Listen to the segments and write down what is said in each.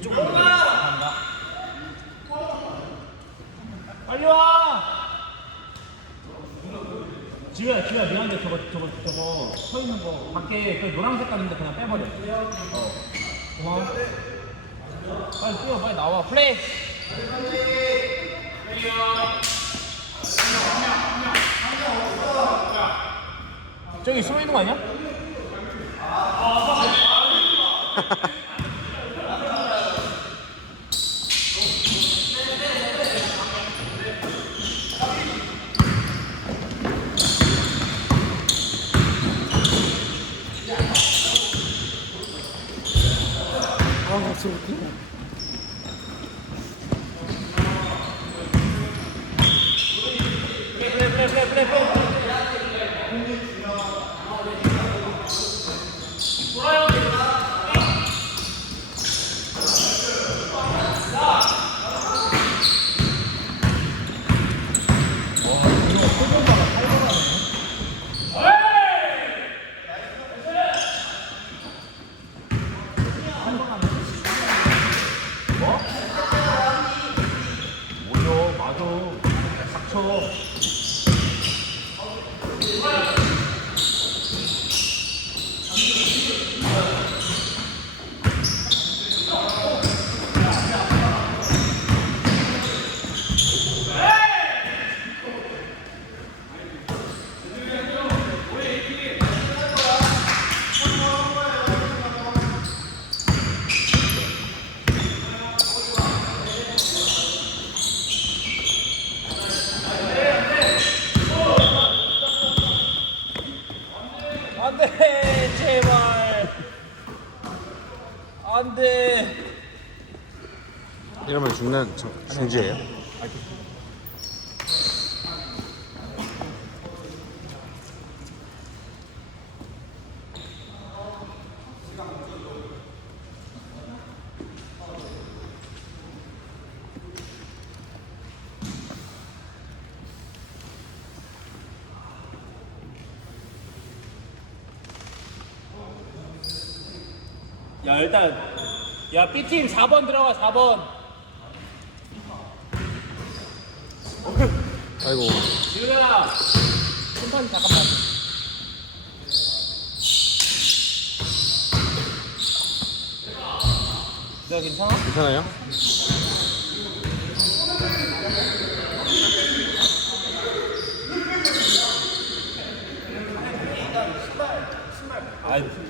조금 간다. 빨리 와. 지우야 미안한데 저거 서 있는 거 밖에 그 노란 색깔인데 그냥 빼버려. 고마워. 빨리 뛰어 빨리 나와 플레이. 저기 숨어 있는 거 아니야? 플레이. 뭐요? 맞아. 닥쳐. 안돼 제발 안돼. 이러면 죽는 중지예요? 야 일단 야 B팀 4번 들어가 4번. 아이고. 지훈아 심판 잠깐만. 내가 괜찮아? 괜찮아요?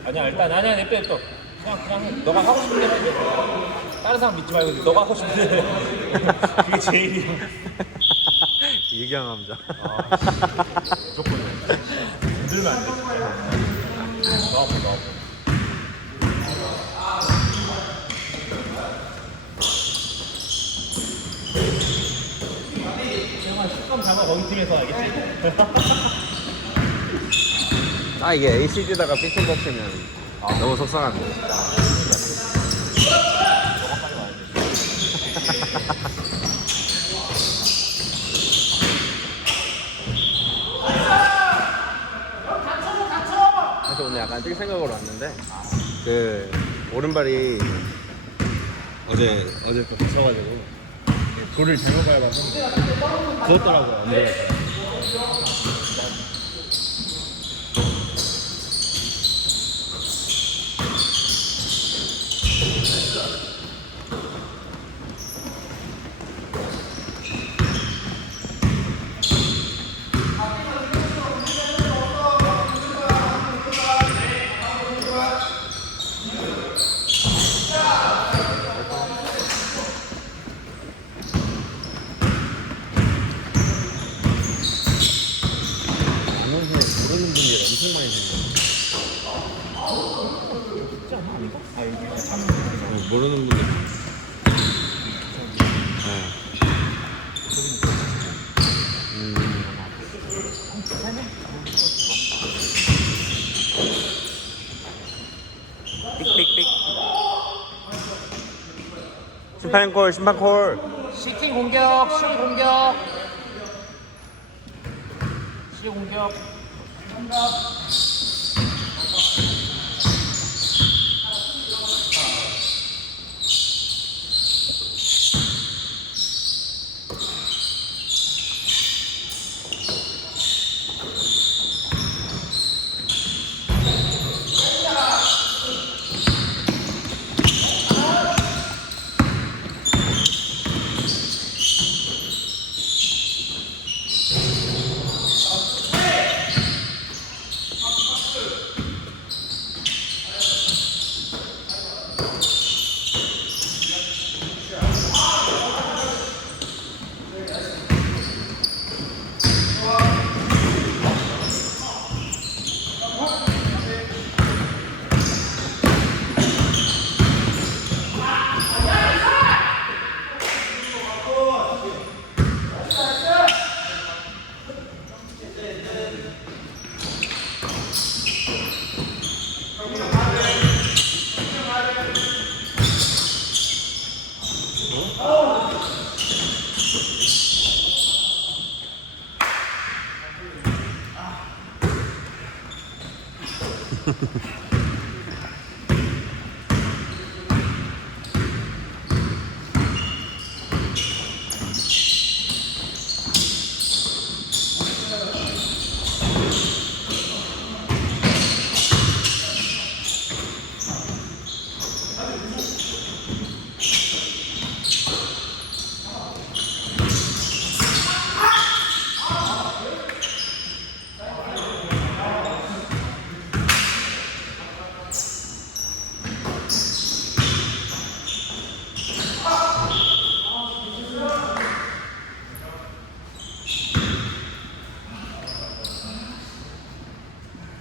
아니야 일단 아니야 냅둬 또 그냥 해. 너가 하고 싶은 대로 해. 다른 사람 믿지 말고 너가 하고 싶은 대로 해. 그게 제일이야. 유경함자. 무조건 해. 흔들면 안 돼. 너하고 정말 식감 잡아 거기 팀에서 알겠지? 아 이게 ACD다가 B팀 뽑히면 너무 속상한데. 그래서 오늘 약간 뛸 생각으로 왔는데 그 오른발이 어제부터 다쳐가지고 돌을 잘못 밟아서 그었더라고요. 안 들어갔어요. 모르는 분들이 엄청 많이 생겨요. 모르는 분들. 삑삑삑. 심판콜, 심판콜. C팀 공격, C 공격. C 공격.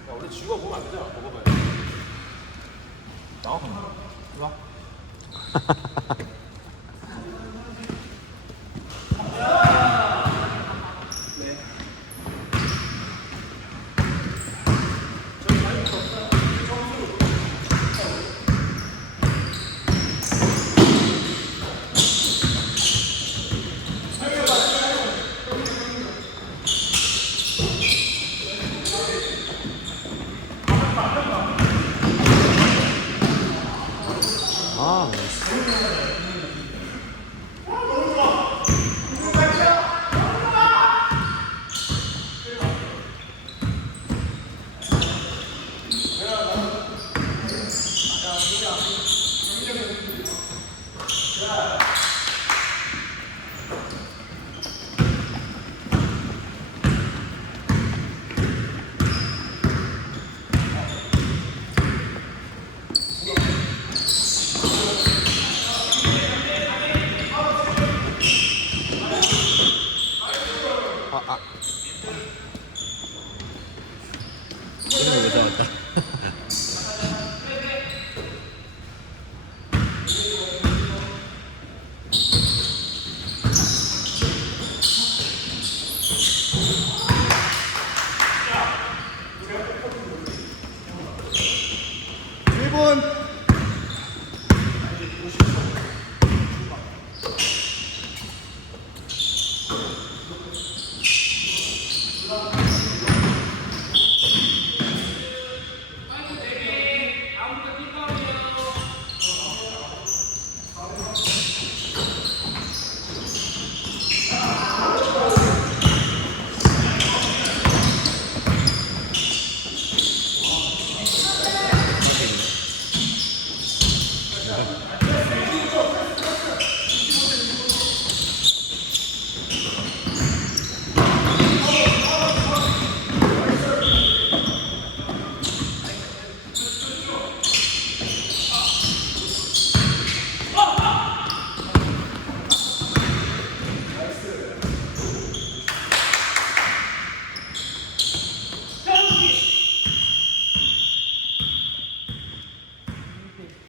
원래 쥐가 보면 안 되잖아. 먹어봐야 나와. 좋아. 아, 나이스. 아. 이름이 왜 잡았다? 일본